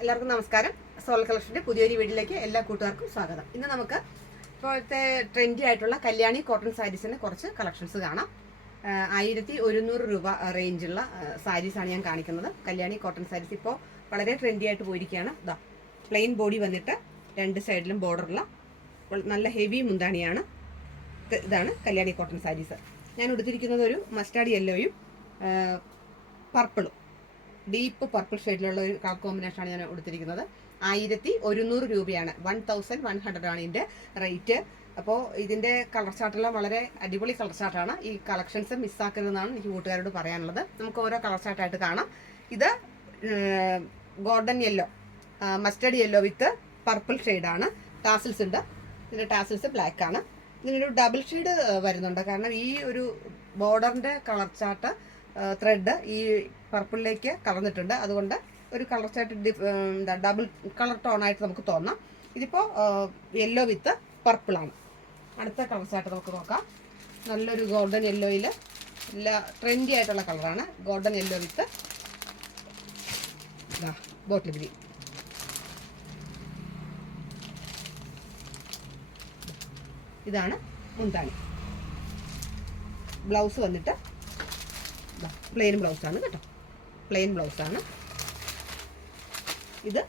എല്ലാവർക്കും നമസ്കാരം. സോൾ കളക്ഷൻ്റെ പുതിയൊരു വീഡിയോയിലേക്ക് എല്ലാ കൂട്ടുകാർക്കും സ്വാഗതം. ഇന്ന് നമുക്ക് ഇപ്പോഴത്തെ ട്രെൻഡി ആയിട്ടുള്ള കല്യാണി കോട്ടൺ സാരീസിന് കുറച്ച് കളക്ഷൻസ് കാണാം. 1100 രൂപ റേഞ്ചുള്ള സാരീസാണ് ഞാൻ കാണിക്കുന്നത്. കല്യാണി കോട്ടൺ സാരീസ് ഇപ്പോൾ വളരെ ട്രെൻഡി ആയിട്ട് പോയിരിക്കുകയാണ്. ഇതാ പ്ലെയിൻ ബോഡി വന്നിട്ട് രണ്ട് സൈഡിലും ബോർഡറുള്ള നല്ല ഹെവി മുന്താണിയാണ്. ഇതാണ് കല്യാണി കോട്ടൺ സാരീസ്. ഞാൻ എടുത്തിരിക്കുന്നത് ഒരു മസ്റ്റാർഡ് യെല്ലോയും പർപ്പിളും, ഡീപ്പ് പർപ്പിൾ ഷെയ്ഡിലുള്ള ഒരു കളർ കോമ്പിനേഷനാണ് ഞാൻ എടുത്തിരിക്കുന്നത്. 1100 രൂപയാണ്. 1100 ആണ് ഇതിൻ്റെ റേറ്റ്. അപ്പോൾ ഇതിൻ്റെ കളർ ചാർട്ടെല്ലാം വളരെ അടിപൊളി കളർ ചാർട്ടാണ്. ഈ കളക്ഷൻസ് മിസ്സാക്കരുതെന്നാണ് എനിക്ക് കൂട്ടുകാരോട് പറയാനുള്ളത്. നമുക്ക് ഓരോ കളർ ചാർട്ടായിട്ട് കാണാം. ഇത് ഗോൾഡൻ യെല്ലോ, മസ്റ്റർഡ് യെല്ലോ വിത്ത് പർപ്പിൾ ഷെയ്ഡാണ്. ടാസിൽസ് ഉണ്ട്. ഇതിൻ്റെ ടാസിൽസ് ബ്ലാക്ക് ആണ്. ഇതിനൊരു ഡബിൾ ഷെയ്ഡ് വരുന്നുണ്ട്. കാരണം ഈ ഒരു ബോർഡറിൻ്റെ കളർ ചാർട്ട് ത്രെഡ് ഈ പർപ്പിളിലേക്ക് കലർന്നിട്ടുണ്ട്. അതുകൊണ്ട് ഒരു കളർ ചാർട്ട് ഡബിൾ കളർ ടോണായിട്ട് നമുക്ക് തോന്നാം. ഇതിപ്പോൾ യെല്ലോ വിത്ത് പർപ്പിളാണ്. അടുത്ത കളർ ചാർട്ട് നമുക്ക് നോക്കാം. നല്ലൊരു ഗോൾഡൻ യെല്ലോയിൽ നല്ല ട്രെൻഡി ആയിട്ടുള്ള കളറാണ്. ഗോൾഡൻ യെല്ലോ വിത്ത് ബോട്ടിൽ ഗ്രീൻ. ഇതാണ് മുന്താണി. ബ്ലൗസ് വന്നിട്ട് പ്ലെയിൻ ബ്ലൗസാണ് കേട്ടോ, പ്ലെയിൻ ബ്ലൗസാണ്. ഇത്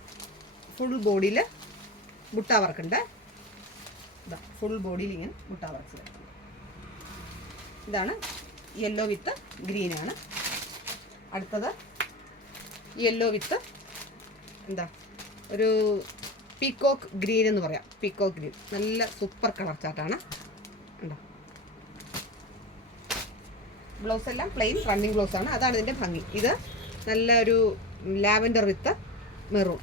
ഫുൾ ബോഡിയിൽ ബുട്ട വർക്കുണ്ട്. ഫുൾ ബോഡിയിൽ ഇങ്ങനെ ബുട്ട വർക്ക്സ് വരുന്നത്. ഇതാണ് യെല്ലോ വിത്ത് ഗ്രീനാണ്. അടുത്തത് യെല്ലോ വിത്ത് ഒരു പീക്കോക്ക് ഗ്രീൻ എന്ന് പറയാം. പീക്കോക്ക് ഗ്രീൻ നല്ല സൂപ്പർ കളർ ചാർട്ടാണ്. ഉണ്ടോ, ബ്ലൗസ് എല്ലാം പ്ലെയിൻ റണ്ണിങ് ബ്ലൗസാണ്. അതാണ് ഇതിൻ്റെ ഭംഗി. ഇത് നല്ലൊരു lavender with maroon,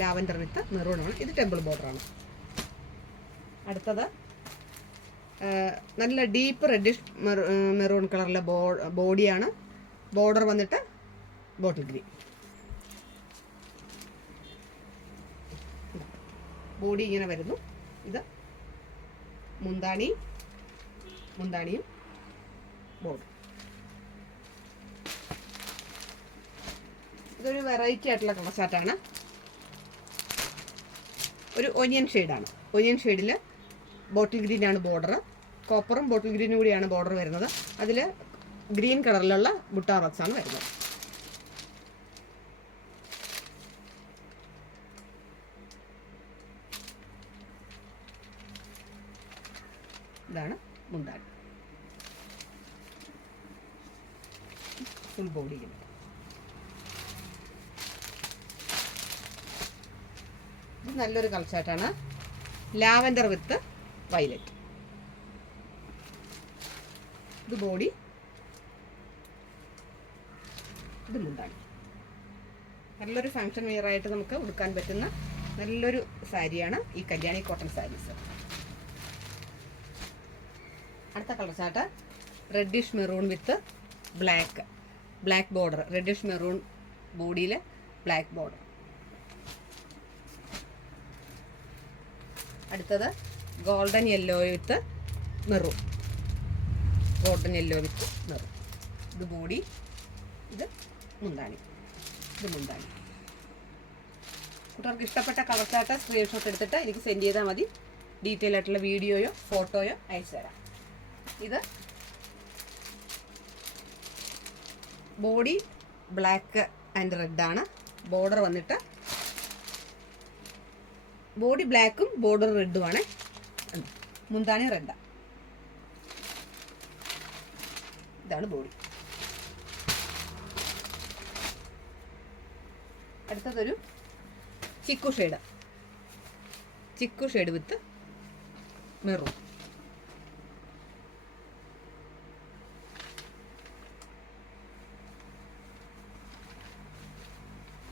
lavender with മെറൂണാണ്. ഇത് ടെമ്പിൾ ബോർഡറാണ്. അടുത്തത് നല്ല ഡീപ്പ് റെഡിഷ് മെറൂൺ കളറിലെ ബോഡിയാണ്. ബോർഡർ വന്നിട്ട് ബോട്ടിൽ ഗ്രീൻ. ബോഡി ഇങ്ങനെ വരുന്നു. ഇത് മുന്താണിയും ബോർഡർ. ഇതൊരു വെറൈറ്റി ആയിട്ടുള്ള കളർ ചാർട്ടാണ്. ഒരു ഒനിയൻ ഷെയ്ഡാണ്. ഒനിയൻ ഷെയ്ഡിൽ ബോട്ടിൽ ഗ്രീനാണ് ബോർഡർ. കോപ്പറും ബോട്ടിൽ ഗ്രീനും കൂടിയാണ് ബോർഡർ വരുന്നത്. അതിൽ ഗ്രീൻ കളറിലുള്ള ബുട്ടാ വർക്ക്സാണ് വരുന്നത്. ഇതാണ് മുന്താണി. ഫുൾ ബോഡിയിൽ ഇത് നല്ലൊരു കളർ ചാർട്ടാണ്. Lavender with violet. ഇത് ബോഡി, ഇത് മുന്താണി. നല്ലൊരു ഫങ്ഷൻ വെയർ ആയിട്ട് നമുക്ക് ഉടുക്കാൻ പറ്റുന്ന നല്ലൊരു സാരിയാണ് ഈ കല്യാണി കോട്ടൺ സാരീസ്. അടുത്ത കളർ ചാർട്ട് റെഡിഷ് മെറൂൺ വിത്ത് ബ്ലാക്ക് ബോർഡർ. റെഡിഷ് മെറൂൺ ബോഡിയിൽ ബ്ലാക്ക് ബോർഡർ. അടുത്തത് ഗോൾഡൻ യെല്ലോ വിത്ത് മെറൂൺ. ഗോൾഡൻ യെല്ലോ വിത്ത് മെറൂൺ. ഇത് ബോഡി, ഇത് മുന്താണി. കുട്ടികൾക്ക് ഇഷ്ടപ്പെട്ട കളർ ചാർട്ട് സ്ക്രീൻഷോട്ട് എടുത്തിട്ട് എനിക്ക് സെൻഡ് ചെയ്താൽ മതി. ഡീറ്റെയിൽ ആയിട്ടുള്ള വീഡിയോയോ ഫോട്ടോയോ അയച്ചു തരാം. ഇത് ബോഡി ബ്ലാക്ക് ആൻഡ് റെഡാണ്. ബോർഡർ വന്നിട്ട് ബോഡി ബ്ലാക്കും ബോർഡർ റെഡുമാണ്. മുന്താണി റെഡാണ്. ഇതാണ് ബോഡി. അടുത്തതൊരു chikoo shade with maroon.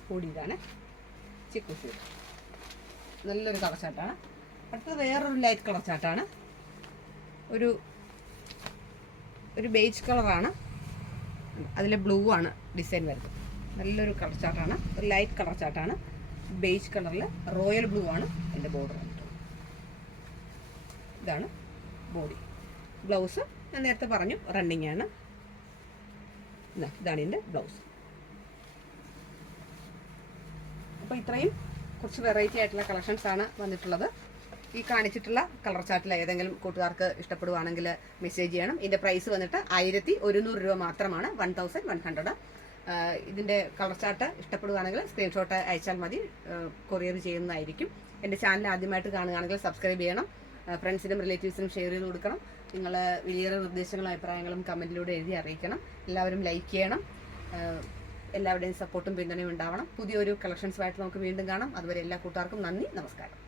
Body ഇതാണ് ചിക്കു ഷെയ്ഡ്. നല്ലൊരു കളർ ചാർട്ടാണ്. അടുത്തത് വേറൊരു ലൈറ്റ് കളർ ചാർട്ടാണ്. ഒരു ബേജ് കളറാണ്. അതിൽ ബ്ലൂ ആണ് ഡിസൈൻ വരുന്നത്. നല്ലൊരു കളർ ചാർട്ടാണ്. ഒരു ലൈറ്റ് കളർ ചാർട്ടാണ്. ബേജ് കളറിൽ റോയൽ ബ്ലൂ ആണ് എൻ്റെ ബോർഡർ വന്നിട്ട്. ഇതാണ് ബോഡി. ബ്ലൗസ് ഞാൻ നേരത്തെ പറഞ്ഞു റണ്ണിങ് ആണ്. ഇതാണ് എൻ്റെ ബ്ലൗസ്. അപ്പോൾ ഇത്രയും കുറച്ച് വെറൈറ്റി ആയിട്ടുള്ള കളക്ഷൻസ് ആണ് വന്നിട്ടുള്ളത്. ഈ കാണിച്ചിട്ടുള്ള കളർ ചാർട്ടിൽ ഏതെങ്കിലും കൂട്ടുകാർക്ക് ഇഷ്ടപ്പെടുവാണെങ്കിൽ മെസ്സേജ് ചെയ്യണം. ഇതിൻ്റെ പ്രൈസ് വന്നിട്ട് 1100 രൂപ മാത്രമാണ്, 1100. ഇതിൻ്റെ കളർ ചാർട്ട് ഇഷ്ടപ്പെടുവാണെങ്കിൽ സ്ക്രീൻഷോട്ട് അയച്ചാൽ മതി, കൊറിയർ ചെയ്യുന്നതായിരിക്കും. എൻ്റെ ചാനൽ ആദ്യമായിട്ട് കാണുകയാണെങ്കിൽ സബ്സ്ക്രൈബ് ചെയ്യണം, ഫ്രണ്ട്സിനും റിലേറ്റീവ്സിനും ഷെയർ ചെയ്ത് കൊടുക്കണം. നിങ്ങൾ വലിയ നിർദ്ദേശങ്ങളും അഭിപ്രായങ്ങളും കമൻറ്റിലൂടെ എഴുതി അറിയിക്കണം. എല്ലാവരും ലൈക്ക് ചെയ്യണം. എല്ലാവരുടെയും സപ്പോർട്ടും പിന്തുണയും ഉണ്ടാവണം. പുതിയൊരു കളക്ഷൻസുമായിട്ട് നമുക്ക് വീണ്ടും കാണാം. അതുവരെ എല്ലാ കൂട്ടുകാർക്കും നന്ദി, നമസ്കാരം.